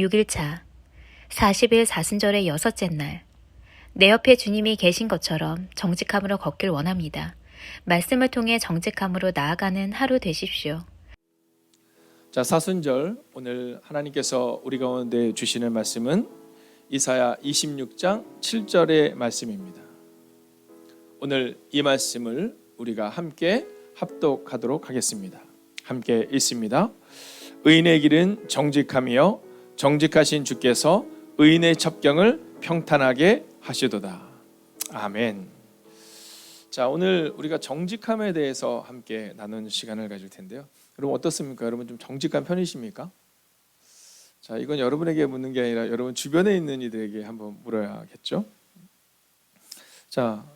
6일차 40일 사순절의 여섯째 날, 내 옆에 주님이 계신 것처럼 정직함으로 걷길 원합니다. 말씀을 통해 정직함으로 나아가는 하루 되십시오. 자, 사순절 오늘 하나님께서 우리 가운데 주시는 말씀은 이사야 26장 7절의 말씀입니다. 오늘 이 말씀을 우리가 함께 합독하도록 하겠습니다. 함께 읽습니다. 의인의 길은 정직함이요 정직하신 주께서 의인의 첩경을 평탄하게 하시도다. 아멘. 자, 오늘 우리가 정직함에 대해서 함께 나누는 시간을 가질 텐데요. 여러분 어떻습니까? 여러분 좀 정직한 편이십니까? 자, 이건 여러분에게 묻는 게 아니라 여러분 주변에 있는 이들에게 한번 물어야겠죠. 자,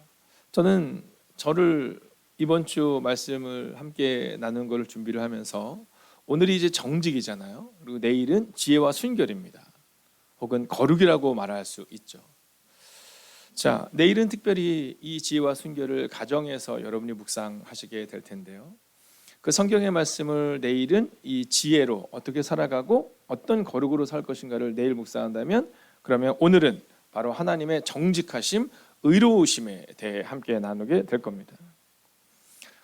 저는 저를 이번 주 말씀을 함께 나누는 걸 준비를 하면서 오늘이 이제 정직이잖아요. 그리고 내일은 지혜와 순결입니다. 혹은 거룩이라고 말할 수 있죠. 자, 내일은 특별히 이 지혜와 순결을 가정에서 여러분이 묵상하시게 될 텐데요. 그 성경의 말씀을 내일은 이 지혜로 어떻게 살아가고 어떤 거룩으로 살 것인가를 내일 묵상한다면, 그러면 오늘은 바로 하나님의 정직하심, 의로우심에 대해 함께 나누게 될 겁니다.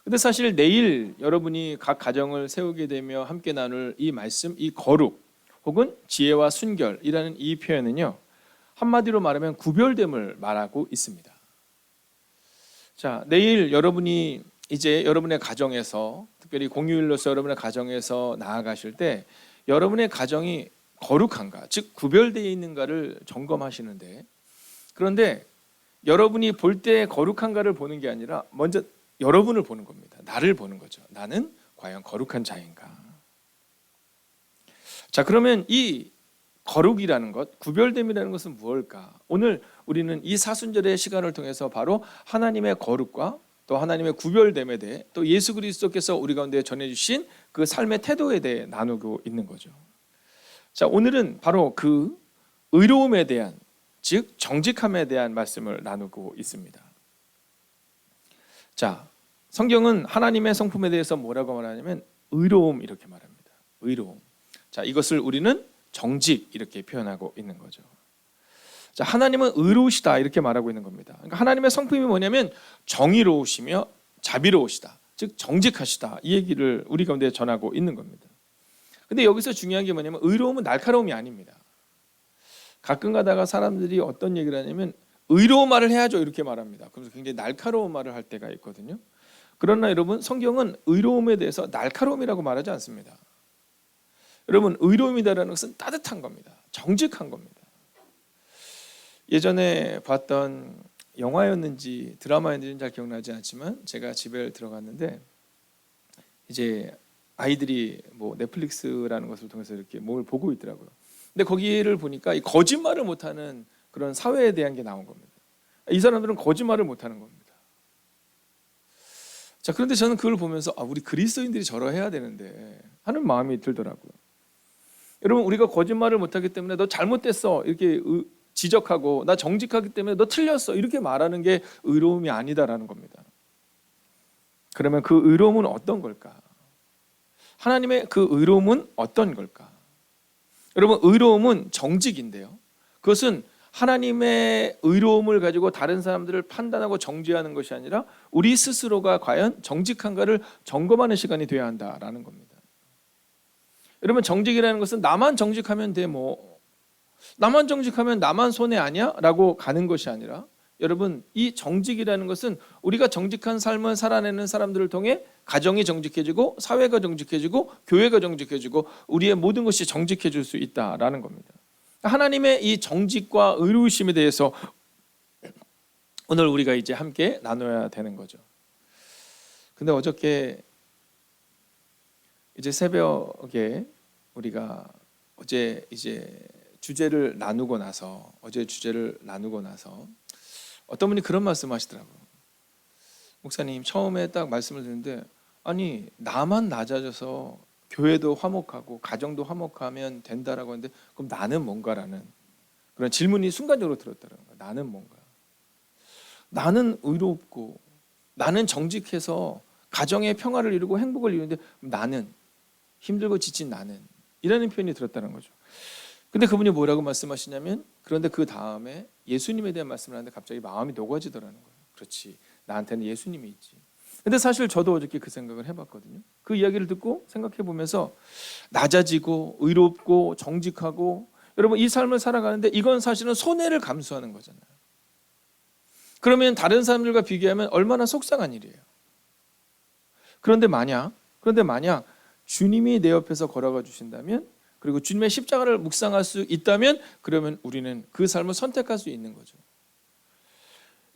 근데 사실 내일 여러분이 각 가정을 세우게 되며 함께 나눌 이 말씀, 이 거룩 혹은 지혜와 순결이라는 이 표현은요, 한마디로 말하면 구별됨을 말하고 있습니다. 자, 내일 여러분이 이제 여러분의 가정에서, 특별히 공휴일로서 여러분의 가정에서 나아가실 때 여러분의 가정이 거룩한가, 즉 구별되어 있는가를 점검하시는데, 그런데 여러분이 볼 때 거룩한가를 보는 게 아니라 먼저 여러분을 보는 겁니다. 나를 보는 거죠. 나는 과연 거룩한 자인가? 자, 그러면 이 거룩이라는 것, 구별됨이라는 것은 무엇일까? 오늘 우리는 이 사순절의 시간을 통해서 바로 하나님의 거룩과 또 하나님의 구별됨에 대해, 또 예수 그리스도께서 우리 가운데 전해주신 그 삶의 태도에 대해 나누고 있는 거죠. 자, 오늘은 바로 그 의로움에 대한, 즉 정직함에 대한 말씀을 나누고 있습니다. 자, 성경은 하나님의 성품에 대해서 뭐라고 말하냐면 의로움 이렇게 말합니다. 의로움. 자, 이것을 우리는 정직 이렇게 표현하고 있는 거죠. 자, 하나님은 의로우시다 이렇게 말하고 있는 겁니다. 그러니까 하나님의 성품이 뭐냐면 정의로우시며 자비로우시다, 즉 정직하시다, 이 얘기를 우리 가운데 전하고 있는 겁니다. 근데 여기서 중요한 게 뭐냐면 의로움은 날카로움이 아닙니다. 가끔 가다가 사람들이 어떤 얘기를 하냐면 의로운 말을 해야죠 이렇게 말합니다. 그래서 굉장히 날카로운 말을 할 때가 있거든요. 그러나 여러분, 성경은 의로움에 대해서 날카로움이라고 말하지 않습니다. 여러분, 의로움이라는 것은 따뜻한 겁니다. 정직한 겁니다. 예전에 봤던 영화였는지 드라마였는지는 잘 기억나지 않지만 제가 집에 들어갔는데 이제 아이들이 뭐 넷플릭스라는 것을 통해서 이렇게 뭘 보고 있더라고요. 근데 거기를 보니까 이 거짓말을 못하는 그런 사회에 대한 게 나온 겁니다. 이 사람들은 거짓말을 못하는 겁니다. 자, 그런데 저는 그걸 보면서 우리 그리스도인들이 저러해야 되는데 하는 마음이 들더라고요. 여러분, 우리가 거짓말을 못하기 때문에 너 잘못됐어 이렇게 지적하고, 나 정직하기 때문에 너 틀렸어 이렇게 말하는 게 의로움이 아니다라는 겁니다. 그러면 그 의로움은 어떤 걸까? 하나님의 그 의로움은 어떤 걸까? 여러분, 의로움은 정직인데요, 그것은 하나님의 의로움을 가지고 다른 사람들을 판단하고 정죄하는 것이 아니라 우리 스스로가 과연 정직한가를 점검하는 시간이 되어야 한다라는 겁니다. 여러분, 정직이라는 것은 나만 정직하면 돼, 나만 정직하면 나만 손해 아니야? 라고 가는 것이 아니라, 여러분, 이 정직이라는 것은 우리가 정직한 삶을 살아내는 사람들을 통해 가정이 정직해지고 사회가 정직해지고 교회가 정직해지고 우리의 모든 것이 정직해질 수 있다라는 겁니다. 하나님의 이 정직과 의로우심에 대해서 오늘 우리가 이제 함께 나눠야 되는 거죠. 근데 어저께 이제 새벽에 우리가 어제 주제를 나누고 나서 어떤 분이 그런 말씀 하시더라고요. 목사님, 처음에 딱 말씀을 듣는데 아니, 나만 낮아져서 교회도 화목하고 가정도 화목하면 된다라고 하는데 그럼 나는 뭔가라는 그런 질문이 순간적으로 들었다는 거예요. 나는 뭔가? 나는 의롭고 나는 정직해서 가정의 평화를 이루고 행복을 이루는데 나는 힘들고 지친 나는, 이라는 표현이 들었다는 거죠. 근데 그분이 뭐라고 말씀하시냐면, 그런데 그 다음에 예수님에 대한 말씀을 하는데 갑자기 마음이 녹아지더라는 거예요. 그렇지, 나한테는 예수님이 있지. 근데 사실 저도 어저께 그 생각을 해봤거든요. 그 이야기를 듣고 생각해 보면서 낮아지고 의롭고 정직하고, 여러분 이 삶을 살아가는데 이건 사실은 손해를 감수하는 거잖아요. 그러면 다른 사람들과 비교하면 얼마나 속상한 일이에요. 그런데 만약 주님이 내 옆에서 걸어가 주신다면, 그리고 주님의 십자가를 묵상할 수 있다면, 그러면 우리는 그 삶을 선택할 수 있는 거죠.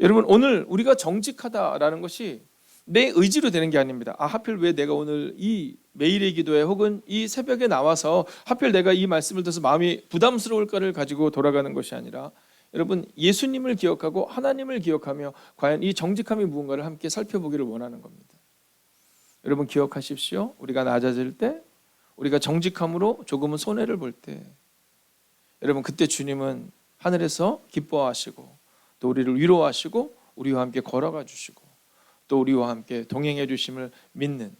여러분, 오늘 우리가 정직하다라는 것이 내 의지로 되는 게 아닙니다. 하필 왜 내가 오늘 이 매일의 기도에 혹은 이 새벽에 나와서 하필 내가 이 말씀을 들어서 마음이 부담스러울까를 가지고 돌아가는 것이 아니라, 여러분 예수님을 기억하고 하나님을 기억하며 과연 이 정직함이 무언가를 함께 살펴보기를 원하는 겁니다. 여러분 기억하십시오. 우리가 낮아질 때, 우리가 정직함으로 조금은 손해를 볼 때, 여러분 그때 주님은 하늘에서 기뻐하시고 또 우리를 위로하시고 우리와 함께 걸어가 주시고 또 우리와 함께 동행해 주심을 믿는,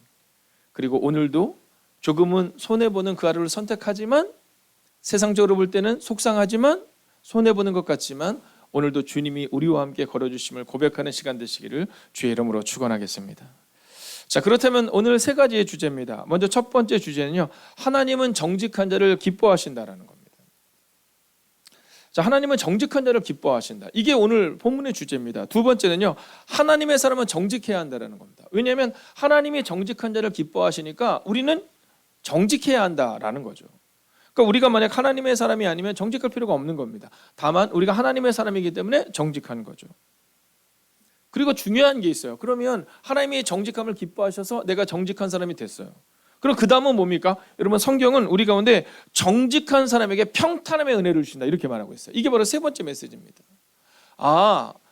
그리고 오늘도 조금은 손해보는 그 하루를 선택하지만, 세상적으로 볼 때는 속상하지만 손해보는 것 같지만, 오늘도 주님이 우리와 함께 걸어주심을 고백하는 시간 되시기를 주의 이름으로 축원하겠습니다. 자, 그렇다면 오늘 세 가지의 주제입니다. 먼저 첫 번째 주제는요, 하나님은 정직한 자를 기뻐하신다라는 겁니다. 자, 하나님은 정직한 자를 기뻐하신다. 이게 오늘 본문의 주제입니다. 두 번째는요, 하나님의 사람은 정직해야 한다라는 겁니다. 왜냐하면 하나님이 정직한 자를 기뻐하시니까 우리는 정직해야 한다라는 거죠. 그러니까 우리가 만약 하나님의 사람이 아니면 정직할 필요가 없는 겁니다. 다만 우리가 하나님의 사람이기 때문에 정직한 거죠. 그리고 중요한 게 있어요. 그러면 하나님이 정직함을 기뻐하셔서 내가 정직한 사람이 됐어요. 그럼 그 다음은 뭡니까? 여러분 성경은 우리 가운데 정직한 사람에게 평탄함의 은혜를 주신다 이렇게 말하고 있어요. 이게 바로 세 번째 메시지입니다.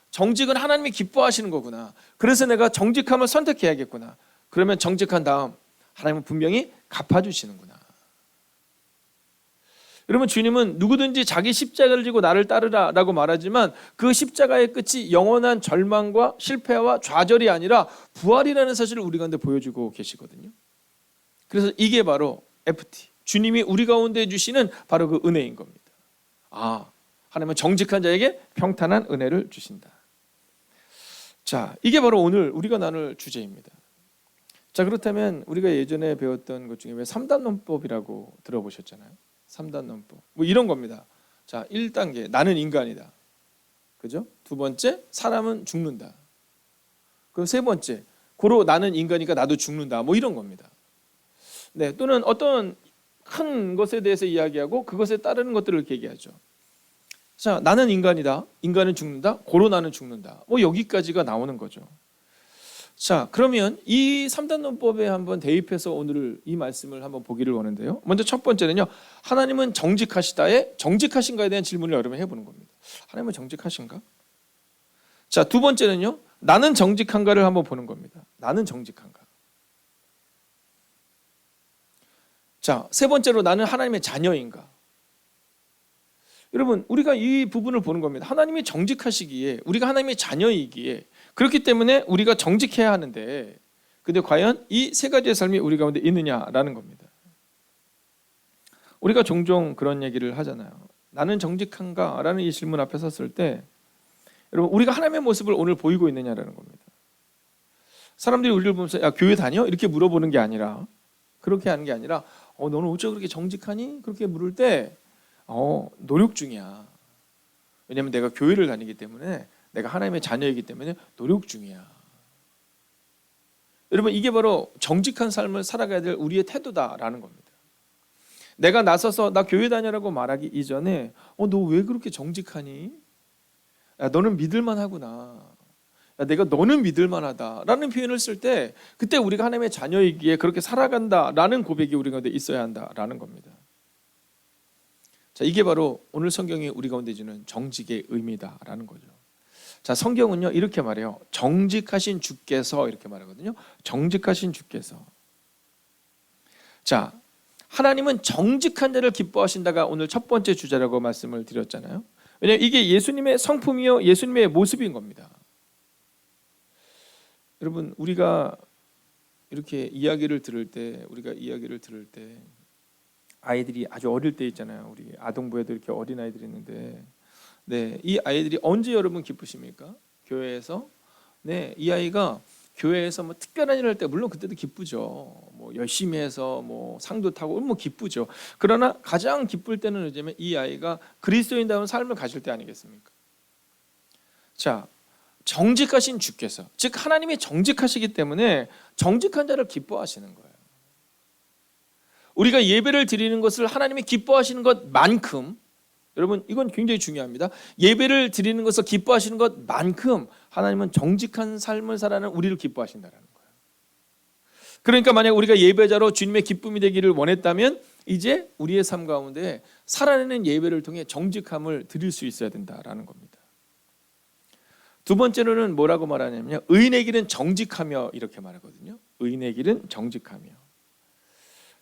정직은 하나님이 기뻐하시는 거구나. 그래서 내가 정직함을 선택해야겠구나. 그러면 정직한 다음 하나님은 분명히 갚아주시는구나. 여러분 주님은 누구든지 자기 십자가를 지고 나를 따르라 라고 말하지만, 그 십자가의 끝이 영원한 절망과 실패와 좌절이 아니라 부활이라는 사실을 우리 가운데 보여주고 계시거든요. 그래서 이게 바로 FT, 주님이 우리 가운데 주시는 바로 그 은혜인 겁니다. 하나님은 정직한 자에게 평탄한 은혜를 주신다. 자, 이게 바로 오늘 우리가 나눌 주제입니다. 자, 그렇다면 우리가 예전에 배웠던 것 중에 왜 3단론법이라고 들어보셨잖아요. 3단 논법. 뭐 이런 겁니다. 자, 1단계 나는 인간이다. 그죠? 두 번째 사람은 죽는다. 그럼 세 번째 고로 나는 인간이니까 나도 죽는다. 뭐 이런 겁니다. 네, 또는 어떤 큰 것에 대해서 이야기하고 그것에 따르는 것들을 이렇게 얘기하죠. 자, 나는 인간이다. 인간은 죽는다. 고로 나는 죽는다. 뭐 여기까지가 나오는 거죠. 자, 그러면 이 3단론법에 한번 대입해서 오늘 이 말씀을 한번 보기를 원하는데요. 먼저 첫 번째는요, 하나님은 정직하시다에 정직하신가에 대한 질문을 여러분 해보는 겁니다. 하나님은 정직하신가? 자, 두 번째는요, 나는 정직한가를 한번 보는 겁니다. 나는 정직한가? 자, 세 번째로 나는 하나님의 자녀인가? 여러분 우리가 이 부분을 보는 겁니다. 하나님이 정직하시기에, 우리가 하나님의 자녀이기에, 그렇기 때문에 우리가 정직해야 하는데, 근데 과연 이 세 가지의 삶이 우리 가운데 있느냐라는 겁니다. 우리가 종종 그런 얘기를 하잖아요. 나는 정직한가? 라는 이 질문 앞에 섰을 때, 여러분 우리가 하나님의 모습을 오늘 보이고 있느냐라는 겁니다. 사람들이 우리를 보면서 야 교회 다녀? 이렇게 물어보는 게 아니라, 그렇게 하는 게 아니라 너는 어째 그렇게 정직하니? 그렇게 물을 때 노력 중이야. 왜냐하면 내가 교회를 다니기 때문에, 내가 하나님의 자녀이기 때문에 노력 중이야. 여러분 이게 바로 정직한 삶을 살아가야 될 우리의 태도다라는 겁니다. 내가 나서서 나 교회 다녀라고 말하기 이전에 너 왜 그렇게 정직하니? 야, 너는 믿을만 하구나. 야, 내가 너는 믿을만 하다라는 표현을 쓸 때, 그때 우리가 하나님의 자녀이기에 그렇게 살아간다라는 고백이 우리 가운데 있어야 한다라는 겁니다. 자, 이게 바로 오늘 성경이 우리 가운데 주는 정직의 의미다라는 거죠. 자, 성경은요 이렇게 말해요. 정직하신 주께서, 이렇게 말하거든요. 정직하신 주께서. 자, 하나님은 정직한 자를 기뻐하신다가 오늘 첫 번째 주제라고 말씀을 드렸잖아요. 왜냐하면 이게 예수님의 성품이요 예수님의 모습인 겁니다. 여러분 우리가 이렇게 이야기를 들을 때, 아이들이 아주 어릴 때 있잖아요. 우리 아동부에도 이렇게 어린 아이들이 있는데, 네, 이 아이들이 언제 여러분 기쁘십니까? 교회에서. 네, 이 아이가 교회에서 뭐 특별한 일을 할 때 물론 그때도 기쁘죠. 뭐 열심히 해서 뭐 상도 타고 뭐 기쁘죠. 그러나 가장 기쁠 때는 요즘에 이 아이가 그리스도인다운 삶을 가질 때 아니겠습니까? 자, 정직하신 주께서, 즉 하나님이 정직하시기 때문에 정직한 자를 기뻐하시는 거예요. 우리가 예배를 드리는 것을 하나님이 기뻐하시는 것만큼, 여러분 이건 굉장히 중요합니다. 예배를 드리는 것을 기뻐하시는 것만큼 하나님은 정직한 삶을 살아가는 우리를 기뻐하신다는 거예요. 그러니까 만약 우리가 예배자로 주님의 기쁨이 되기를 원했다면 이제 우리의 삶 가운데 살아내는 예배를 통해 정직함을 드릴 수 있어야 된다라는 겁니다. 두 번째로는 뭐라고 말하냐면요, 의인의 길은 정직하며 이렇게 말하거든요. 의인의 길은 정직하며.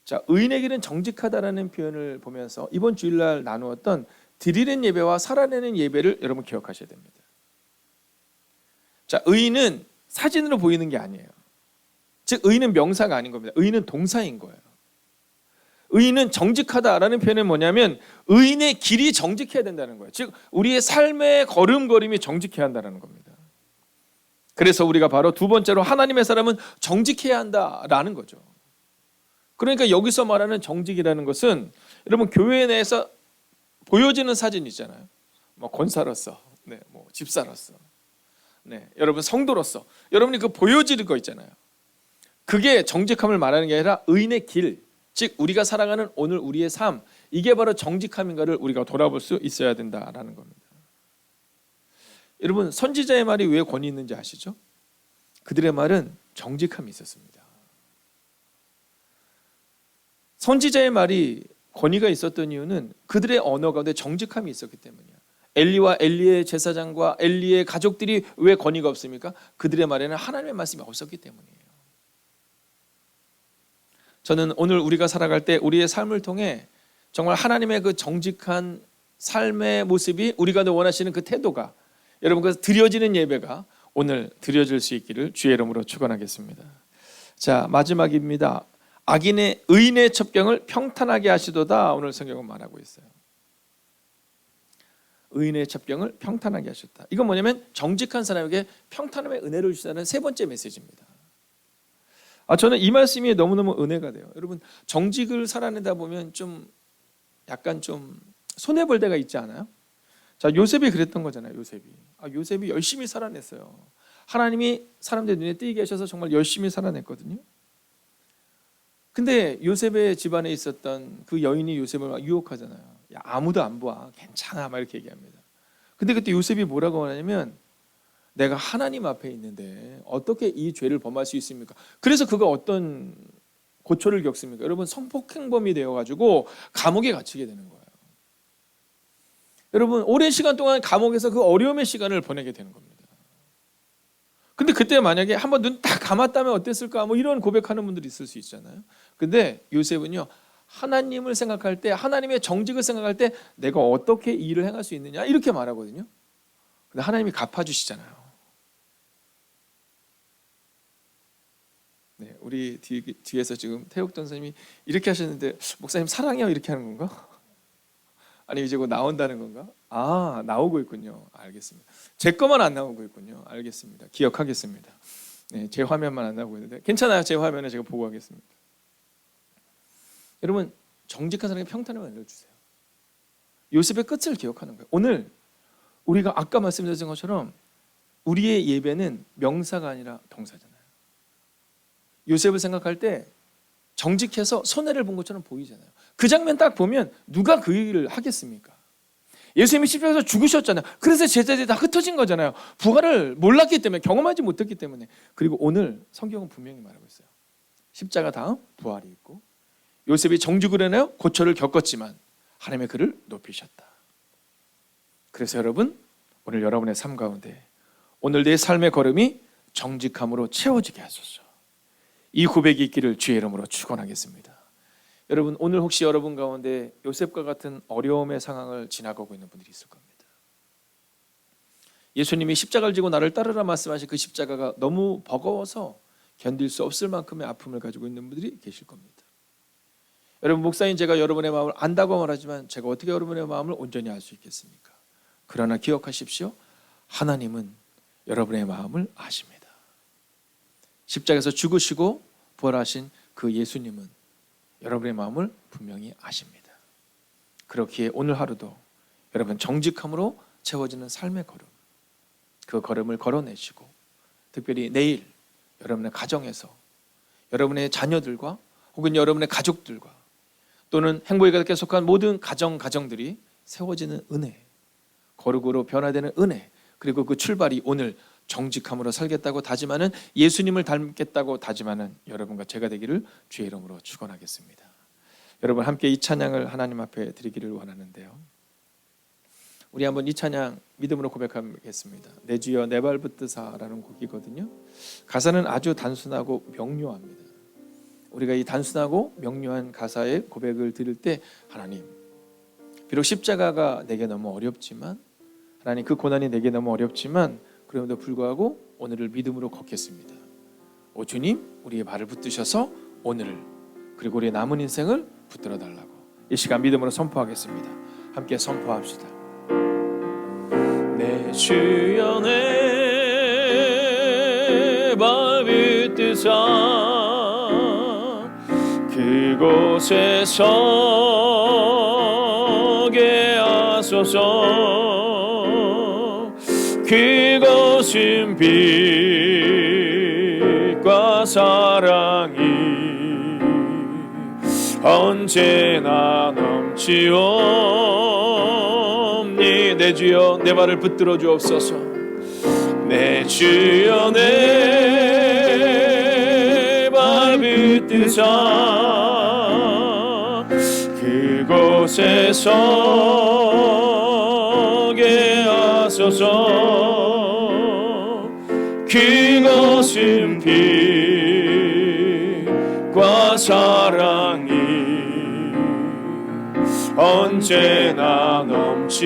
자, 의인의 길은 정직하다라는 표현을 보면서 이번 주일날 나누었던 드리는 예배와 살아내는 예배를 여러분 기억하셔야 됩니다. 자, 의인은 사진으로 보이는 게 아니에요. 즉 의인은 명사가 아닌 겁니다. 의인은 동사인 거예요. 의인은 정직하다라는 표현은 뭐냐면 의인의 길이 정직해야 된다는 거예요. 즉 우리의 삶의 걸음걸음이 정직해야 한다는 겁니다. 그래서 우리가 바로 두 번째로 하나님의 사람은 정직해야 한다라는 거죠. 그러니까 여기서 말하는 정직이라는 것은 여러분 교회 내에서 보여지는 사진 있잖아요. 뭐 권사로서, 네, 뭐 집사로서, 네, 여러분 성도로서 여러분이 그 보여지는 거 있잖아요. 그게 정직함을 말하는 게 아니라 의인의 길, 즉 우리가 살아가는 오늘 우리의 삶, 이게 바로 정직함인가를 우리가 돌아볼 수 있어야 된다라는 겁니다. 여러분 선지자의 말이 왜 권위 있는지 아시죠? 그들의 말은 정직함이 있었습니다. 선지자의 말이 권위가 있었던 이유는 그들의 언어 가운데 정직함이 있었기 때문이에요. 엘리와 엘리의 제사장과 엘리의 가족들이 왜 권위가 없습니까? 그들의 말에는 하나님의 말씀이 없었기 때문이에요. 저는 오늘 우리가 살아갈 때 우리의 삶을 통해 정말 하나님의 그 정직한 삶의 모습이 우리가 원하시는 그 태도가, 여러분 그 드려지는 예배가 오늘 드려질 수 있기를 주의 이름으로 축원하겠습니다. 자, 마지막입니다. 악인의 의인의 첩경을 평탄하게 하시도다. 오늘 성경은 말하고 있어요. 의인의 첩경을 평탄하게 하셨다. 이건 뭐냐면 정직한 사람에게 평탄함의 은혜를 주시다는 세 번째 메시지입니다. 저는 이 말씀이 너무너무 은혜가 돼요. 여러분 정직을 살아내다 보면 좀 약간 좀 손해볼 때가 있지 않아요? 자, 요셉이 그랬던 거잖아요. 요셉이 열심히 살아냈어요. 하나님이 사람들 눈에 띄게 하셔서 정말 열심히 살아냈거든요. 근데 요셉의 집안에 있었던 그 여인이 요셉을 막 유혹하잖아요. 야, 아무도 안 봐, 괜찮아, 막 이렇게 얘기합니다. 근데 그때 요셉이 뭐라고 하냐면 내가 하나님 앞에 있는데 어떻게 이 죄를 범할 수 있습니까? 그래서 그가 어떤 고초를 겪습니까? 여러분 성폭행범이 되어가지고 감옥에 갇히게 되는 거예요. 여러분 오랜 시간 동안 감옥에서 그 어려움의 시간을 보내게 되는 겁니다. 근데 그때 만약에 한번 눈 딱 감았다면 어땠을까? 뭐 이런 고백하는 분들이 있을 수 있잖아요. 근데 요셉은요, 하나님을 생각할 때, 하나님의 정직을 생각할 때 내가 어떻게 이 일을 행할 수 있느냐 이렇게 말하거든요. 근데 하나님이 갚아주시잖아요. 네, 우리 뒤에서 지금 태욱전 선생님이 이렇게 하셨는데 목사님 사랑해요 이렇게 하는 건가? 아니 이제 곧 나온다는 건가? 아, 나오고 있군요. 알겠습니다. 제 것만 안 나오고 있군요. 알겠습니다. 기억하겠습니다. 네, 제 화면만 안 나오고 있는데 괜찮아요. 제 화면에 제가 보고 하겠습니다. 여러분 정직한 사람에게 평탄을 알려주세요. 요셉의 끝을 기억하는 거예요. 오늘 우리가 아까 말씀드린 것처럼 우리의 예배는 명사가 아니라 동사잖아요. 요셉을 생각할 때 정직해서 손해를 본 것처럼 보이잖아요. 그 장면 딱 보면 누가 그 일을 하겠습니까? 예수님이 십자가에서 죽으셨잖아요. 그래서 제자들이 다 흩어진 거잖아요. 부활을 몰랐기 때문에, 경험하지 못했기 때문에. 그리고 오늘 성경은 분명히 말하고 있어요. 십자가 다음 부활이 있고 요셉이 정직을 해내어 고초를 겪었지만 하나님의 그를 높이셨다. 그래서 여러분 오늘 여러분의 삶 가운데 오늘 내 삶의 걸음이 정직함으로 채워지게 하소서. 이 고백이 있기를 주의 이름으로 축원하겠습니다. 여러분 오늘 혹시 여러분 가운데 요셉과 같은 어려움의 상황을 지나가고 있는 분들이 있을 겁니다. 예수님이 십자가를 지고 나를 따르라 말씀하신 그 십자가가 너무 버거워서 견딜 수 없을 만큼의 아픔을 가지고 있는 분들이 계실 겁니다. 여러분, 목사님 제가 여러분의 마음을 안다고 말하지만 제가 어떻게 여러분의 마음을 온전히 알 수 있겠습니까? 그러나 기억하십시오. 하나님은 여러분의 마음을 아십니다. 십자가에서 죽으시고 부활하신 그 예수님은 여러분의 마음을 분명히 아십니다. 그렇기에 오늘 하루도 여러분 정직함으로 채워지는 삶의 걸음, 그 걸음을 걸어내시고 특별히 내일 여러분의 가정에서 여러분의 자녀들과 혹은 여러분의 가족들과 또는 행복의 가족에 속한 모든 가정들이 세워지는 은혜, 거룩으로 변화되는 은혜, 그리고 그 출발이 오늘 정직함으로 살겠다고 다짐하는, 예수님을 닮겠다고 다짐하는 여러분과 제가 되기를 주의 이름으로 축원하겠습니다. 여러분 함께 이 찬양을 하나님 앞에 드리기를 원하는데요, 우리 한번 이 찬양 믿음으로 고백하겠습니다. 내 주여 내 발 붙드사라는 곡이거든요. 가사는 아주 단순하고 명료합니다. 우리가 이 단순하고 명료한 가사의 고백을 들을 때, 하나님, 비록 십자가가 내게 너무 어렵지만, 하나님 그 고난이 내게 너무 어렵지만 그럼에도 불구하고 오늘을 믿음으로 걷겠습니다. 오 주님, 우리의 발을 붙드셔서 오늘을 그리고 우리의 남은 인생을 붙들어 달라고 이 시간 믿음으로 선포하겠습니다. 함께 선포합시다. 내 주여 내 발 붙드사 그곳에 서게 하소서. 그것은 빛과 사랑이 언제나 넘치옵니. 내 주여 내 발을 붙들어 주옵소서. 내 주여 내 발 붙드사 그곳에 서게 하소서. 그것은 빛과 사랑이 언제나 넘치옵니다.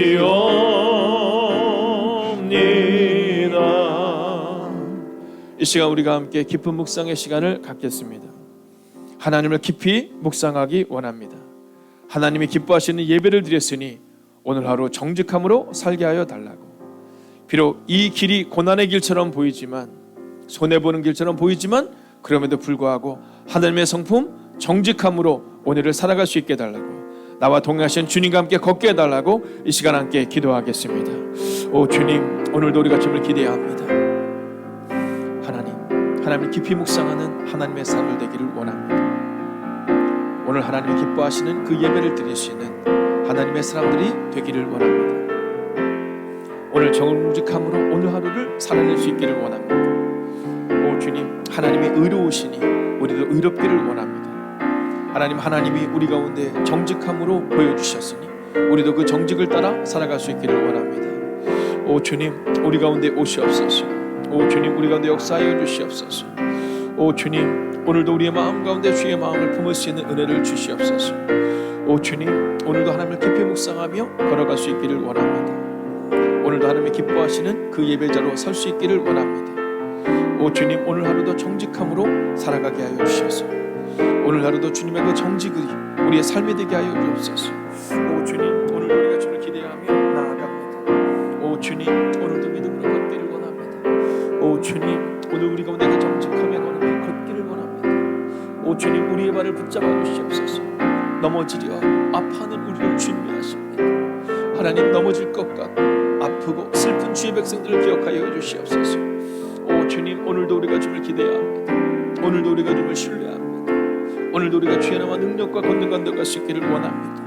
이 시간 우리가 함께 깊은 묵상의 시간을 갖겠습니다. 하나님을 깊이 묵상하기 원합니다. 하나님이 기뻐하시는 예배를 드렸으니 오늘 하루 정직함으로 살게 하여 달라고. 비록 이 길이 고난의 길처럼 보이지만, 손해보는 길처럼 보이지만, 그럼에도 불구하고 하나님의 성품 정직함으로 오늘을 살아갈 수 있게 해달라고, 나와 동행하신 주님과 함께 걷게 해달라고 이 시간 함께 기도하겠습니다. 오 주님, 오늘도 우리가 주님을 기대해야 합니다. 하나님을 깊이 묵상하는 하나님의 삶을 되기를 원합니다. 오늘 하나님이 기뻐하시는 그 예배를 드릴 수 있는 하나님의 사람들이 되기를 원합니다. 오늘 정직함으로 오늘 하루를 살아낼 수 있기를 원합니다. 오 주님, 하나님이 의로우시니 우리도 의롭기를 원합니다. 하나님이 우리 가운데 정직함으로 보여주셨으니 우리도 그 정직을 따라 살아갈 수 있기를 원합니다. 오 주님, 우리 가운데 오시옵소서. 오 주님, 우리 가운데 역사하여 주시옵소서. 오 주님, 오늘도 우리의 마음 가운데 주의 마음을 품을 수 있는 은혜를 주시옵소서. 오 주님, 오늘도 하나님을 깊이 묵상하며 걸어갈 수 있기를 원합니다. 오늘도 하나님이 기뻐하시는 그 예배자로 설 수 있기를 원합니다. 오 주님, 오늘 하루도 정직함으로 살아가게 하여 주시옵소서. 오늘 하루도 주님의 그 정직이 우리의 삶이 되게 하여 주옵소서. 오 주님, 오늘도 우리가 주를 기대하며 나아갑니다. 오 주님, 오늘도 믿음으로 걷기를 원합니다. 오 주님, 오늘 우리 가운데 그 정직함의 걸음을 걷기를 원합니다. 오 주님, 우리의 발을 붙잡아 주시옵소서. 넘어지려 아파하는 우리를 준비하십니다. 하나님, 넘어질 것 같고 아프고 슬픈 주의 백성들을 기억하여 주시옵소서. 오 주님, 오늘도 우리가 주를 기대해야 합니다. 오늘도 우리가 주를 신뢰합니다. 오늘도 우리가 주의 나와 능력과 권능과 들어갈 수 있기를 원합니다.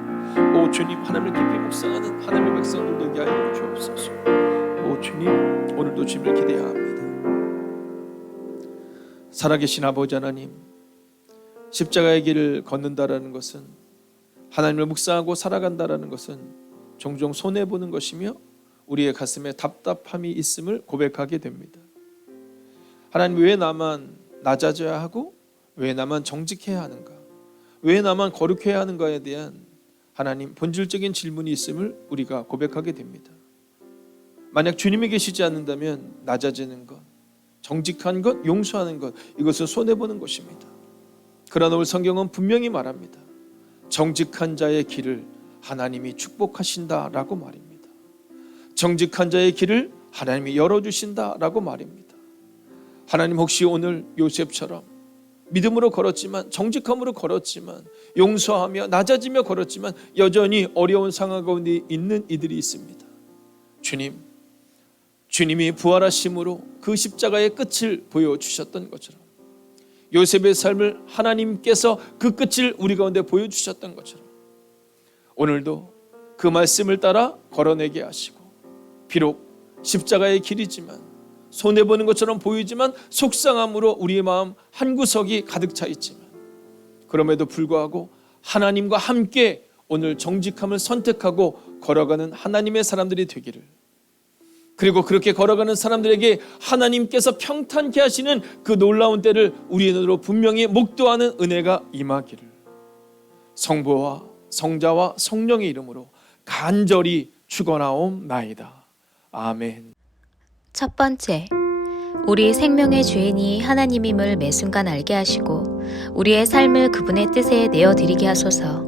오 주님, 하나님을 깊이 묵상하는 하나님의 백성들 되게 하여 주옵소서. 오 주님, 오늘도 주를 기대해야 합니다. 살아계신 아버지 하나님, 십자가의 길을 걷는다라는 것은, 하나님을 묵상하고 살아간다라는 것은 종종 손해보는 것이며 우리의 가슴에 답답함이 있음을 고백하게 됩니다. 하나님, 왜 나만 낮아져야 하고 왜 나만 정직해야 하는가, 왜 나만 거룩해야 하는가에 대한 하나님 본질적인 질문이 있음을 우리가 고백하게 됩니다. 만약 주님이 계시지 않는다면 낮아지는 것, 정직한 것, 용서하는 것, 이것은 손해보는 것입니다. 그러나 오늘 성경은 분명히 말합니다. 정직한 자의 길을 하나님이 축복하신다라고 말입니다. 정직한 자의 길을 하나님이 열어주신다라고 말입니다. 하나님 혹시 오늘 요셉처럼 믿음으로 걸었지만, 정직함으로 걸었지만, 용서하며 낮아지며 걸었지만 여전히 어려운 상황 가운데 있는 이들이 있습니다. 주님이 부활하심으로 그 십자가의 끝을 보여주셨던 것처럼, 요셉의 삶을 하나님께서 그 끝을 우리 가운데 보여주셨던 것처럼, 오늘도 그 말씀을 따라 걸어내게 하시고, 비록 십자가의 길이지만, 손해보는 것처럼 보이지만 속상함으로 우리의 마음 한구석이 가득 차 있지만, 그럼에도 불구하고 하나님과 함께 오늘 정직함을 선택하고 걸어가는 하나님의 사람들이 되기를, 그리고 그렇게 걸어가는 사람들에게 하나님께서 평탄케 하시는 그 놀라운 때를 우리의 눈으로 분명히 목도하는 은혜가 임하기를 성부와 성자와 성령의 이름으로 간절히 축원하옵나이다. 아멘. 첫 번째, 우리 생명의 주인이 하나님임을 매 순간 알게 하시고 우리의 삶을 그분의 뜻에 내어드리게 하소서.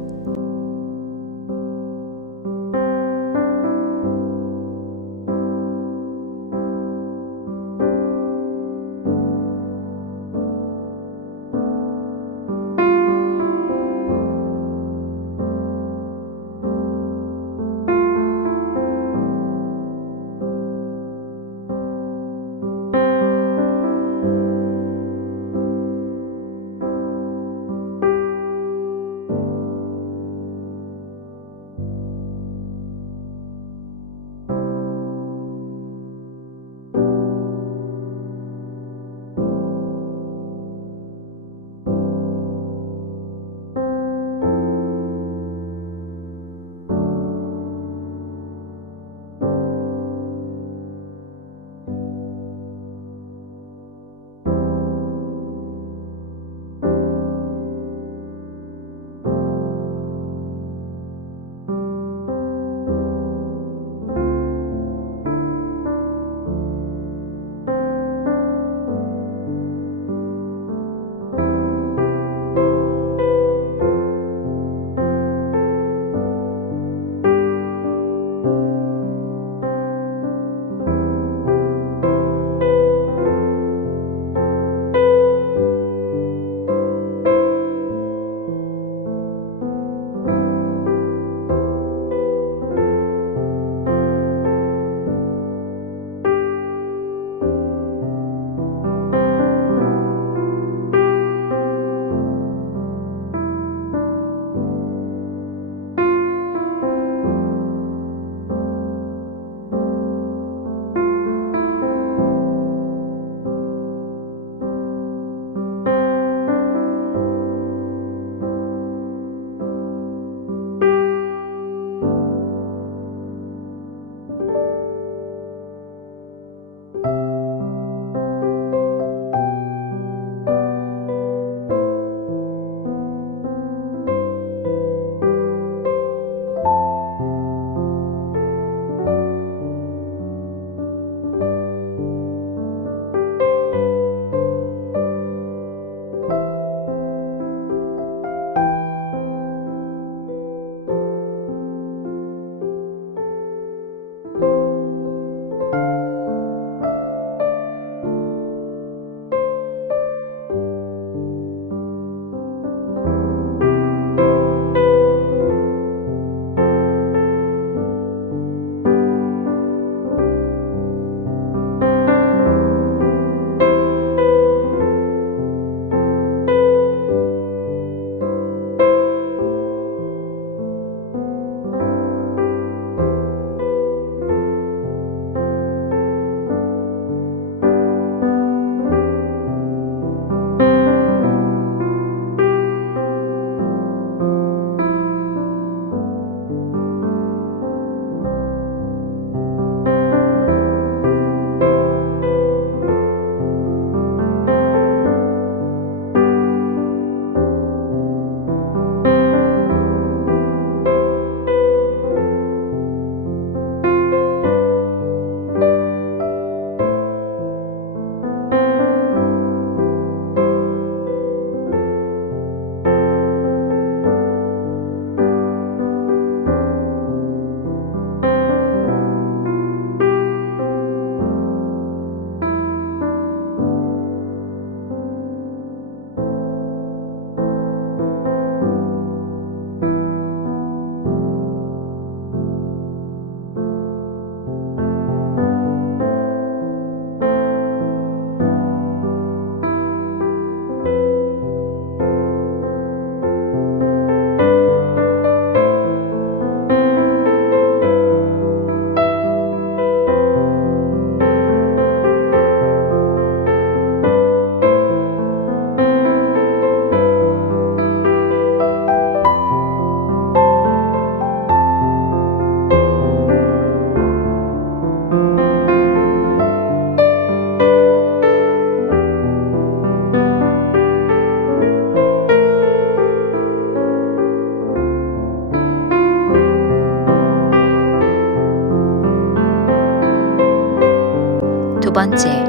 두 번째,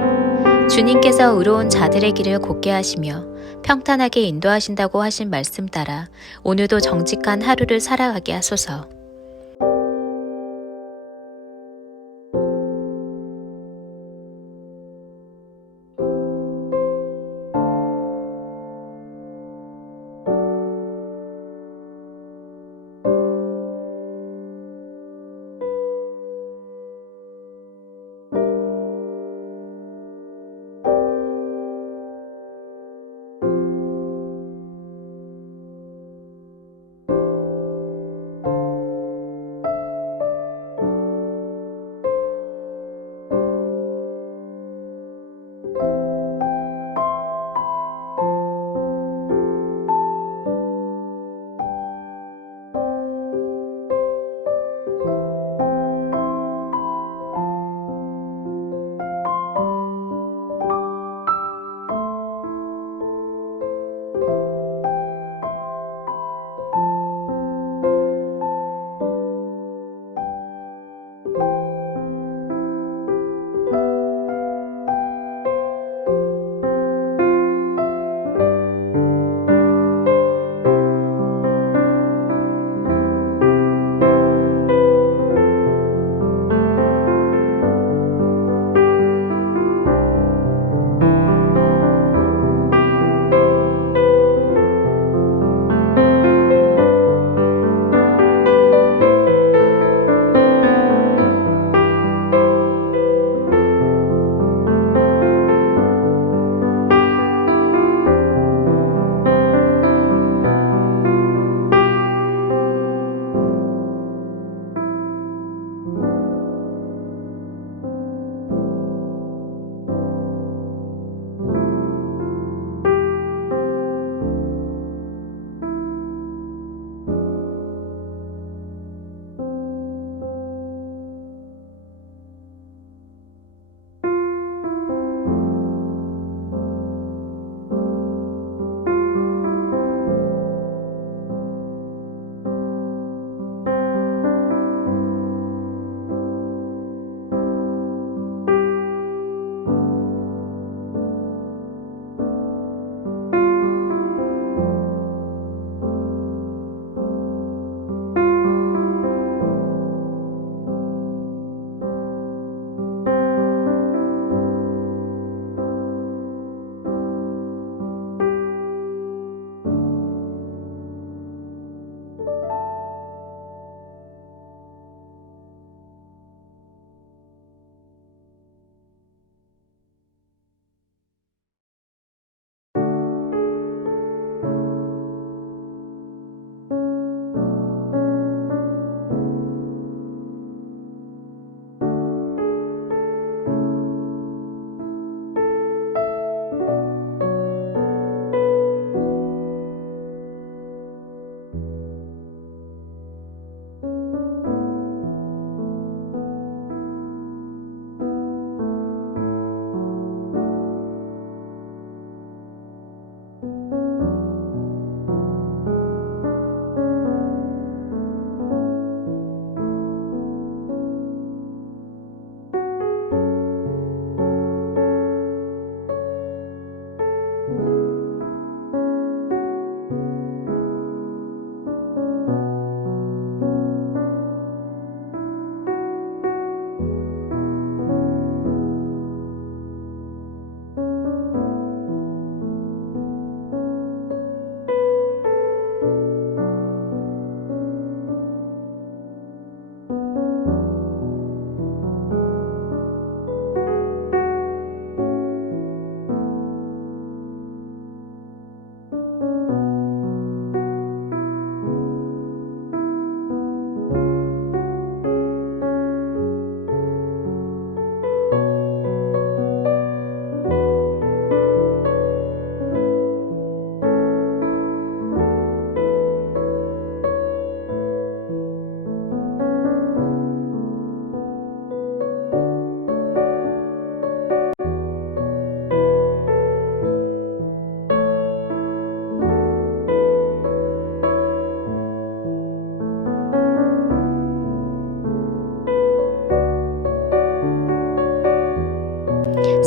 주님께서 의로운 자들의 길을 곧게 하시며 평탄하게 인도하신다고 하신 말씀 따라 오늘도 정직한 하루를 살아가게 하소서.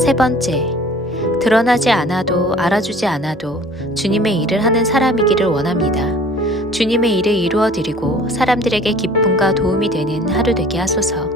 세 번째, 드러나지 않아도 알아주지 않아도 주님의 일을 하는 사람이기를 원합니다. 주님의 일을 이루어 드리고 사람들에게 기쁨과 도움이 되는 하루 되게 하소서.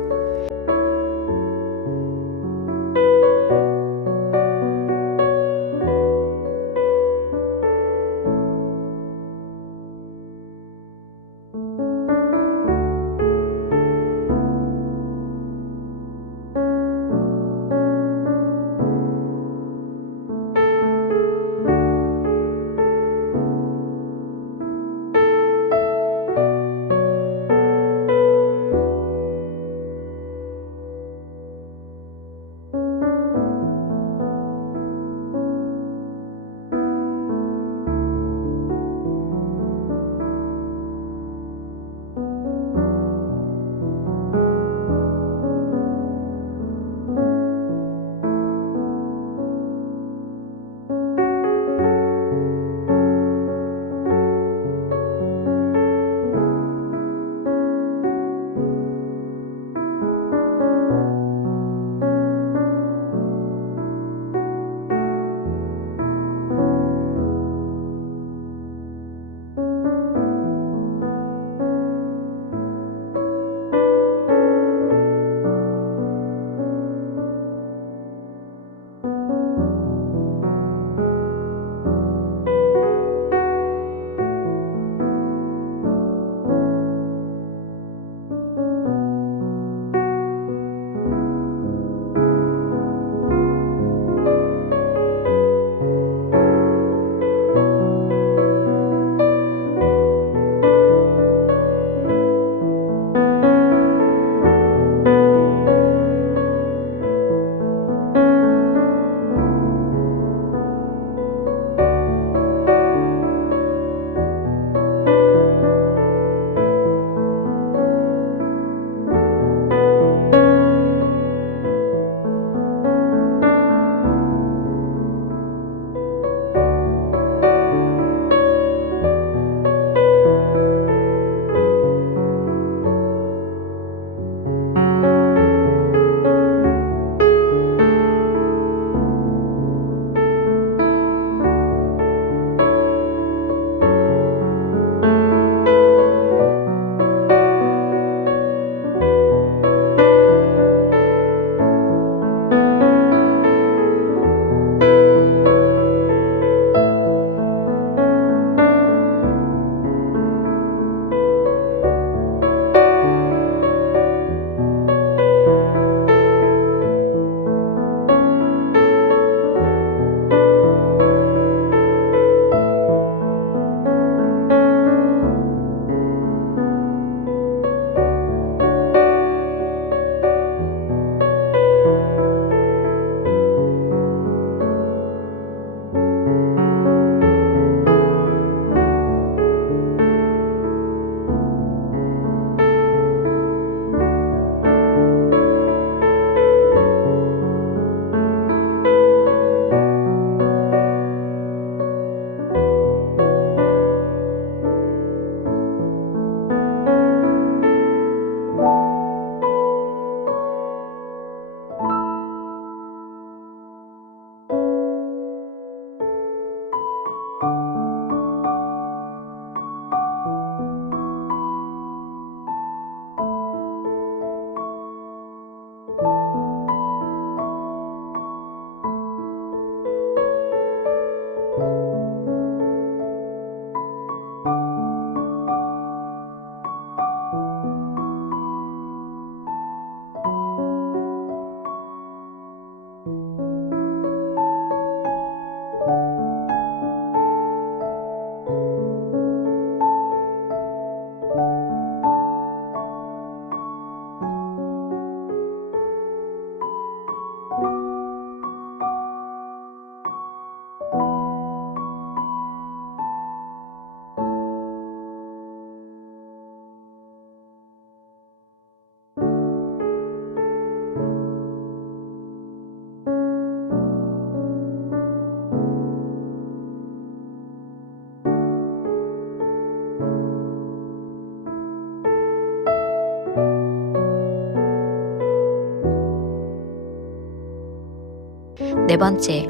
네 번째,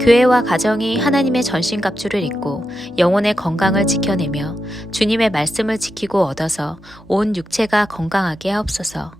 교회와 가정이 하나님의 전신갑주를 입고 영혼의 건강을 지켜내며 주님의 말씀을 지키고 얻어서 온 육체가 건강하게 하옵소서.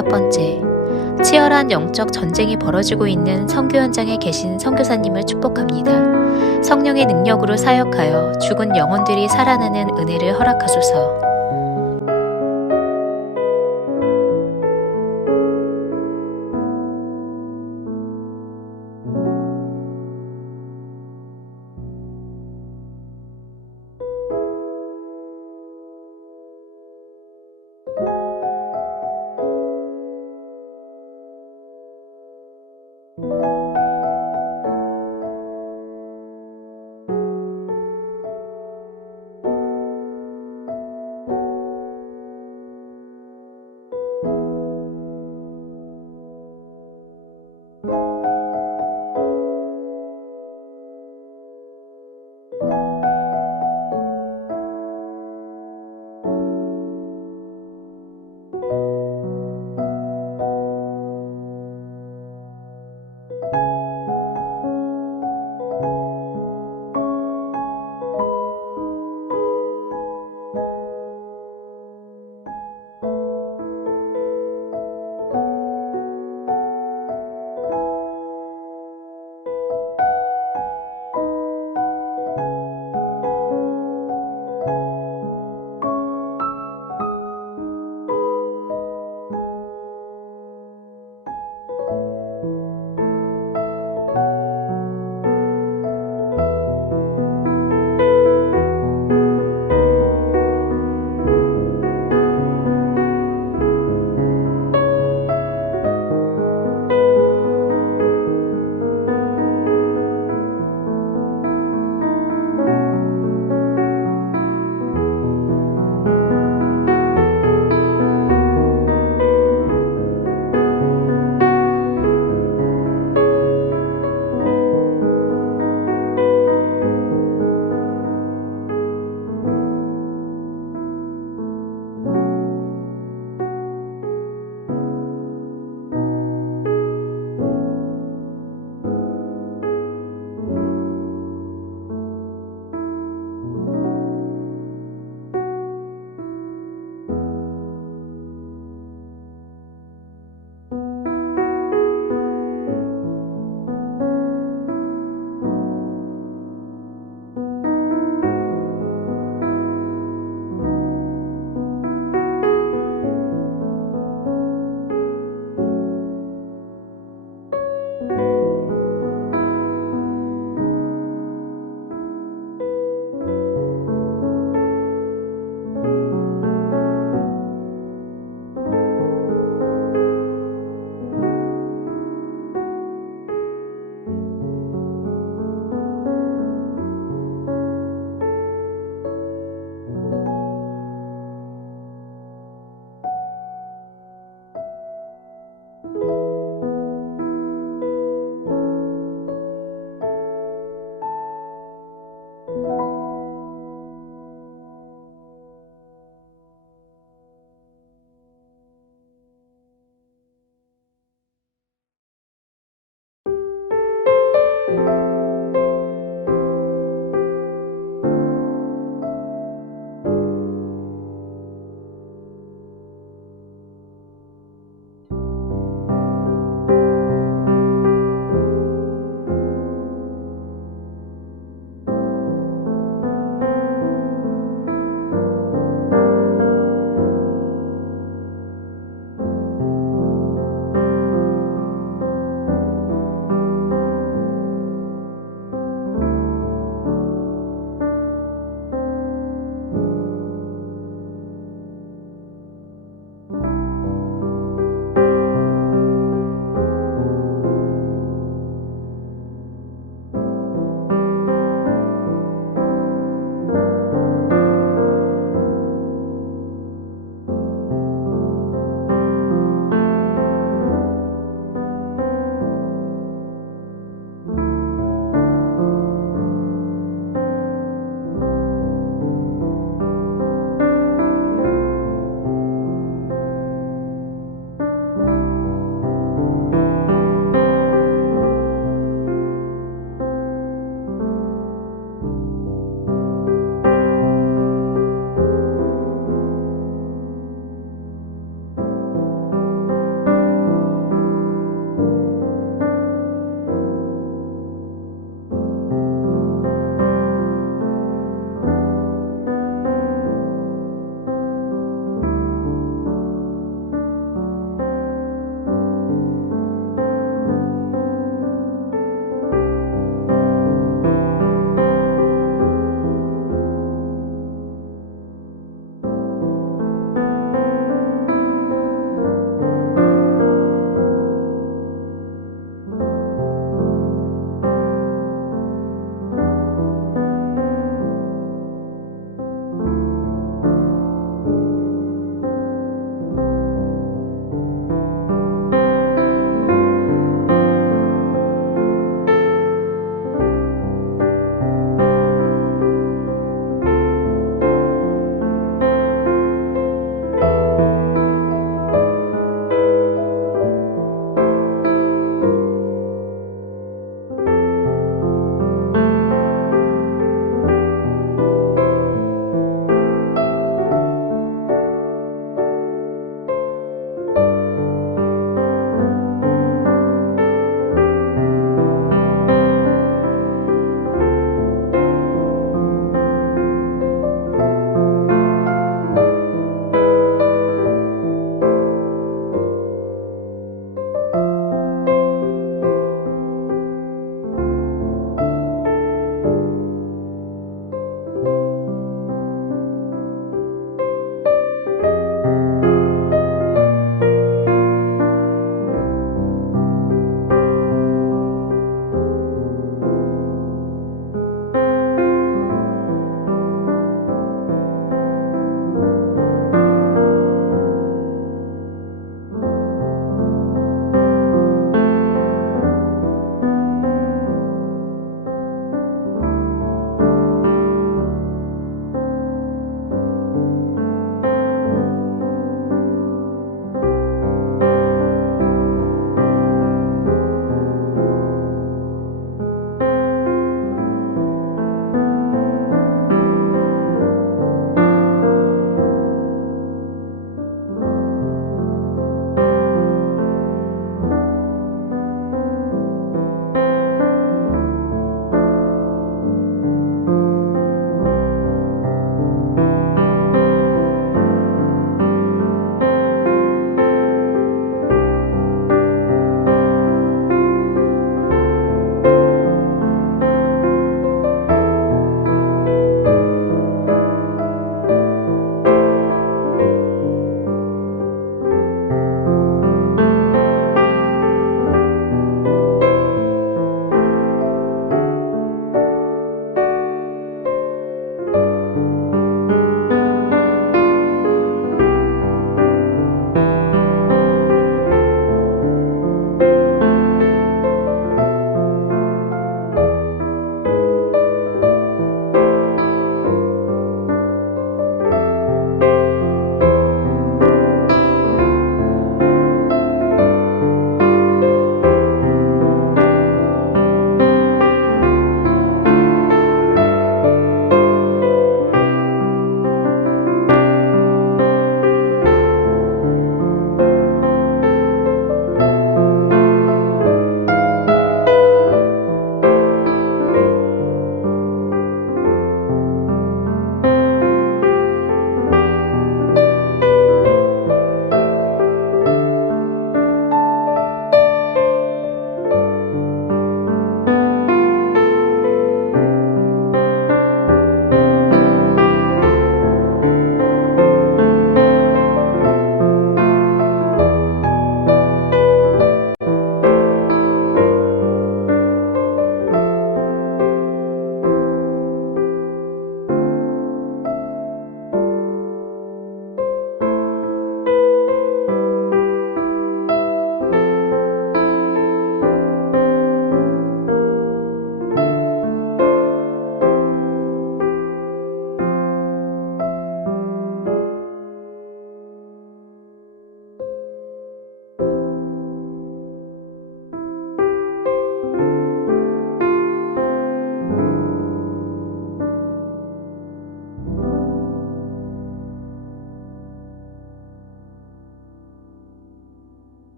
5번째, 치열한 영적 전쟁이 벌어지고 있는 선교 현장에 계신 선교사님을 축복합니다. 성령의 능력으로 사역하여 죽은 영혼들이 살아나는 은혜를 허락하소서.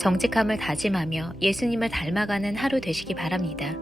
정직함을 다짐하며 예수님을 닮아가는 하루 되시기 바랍니다.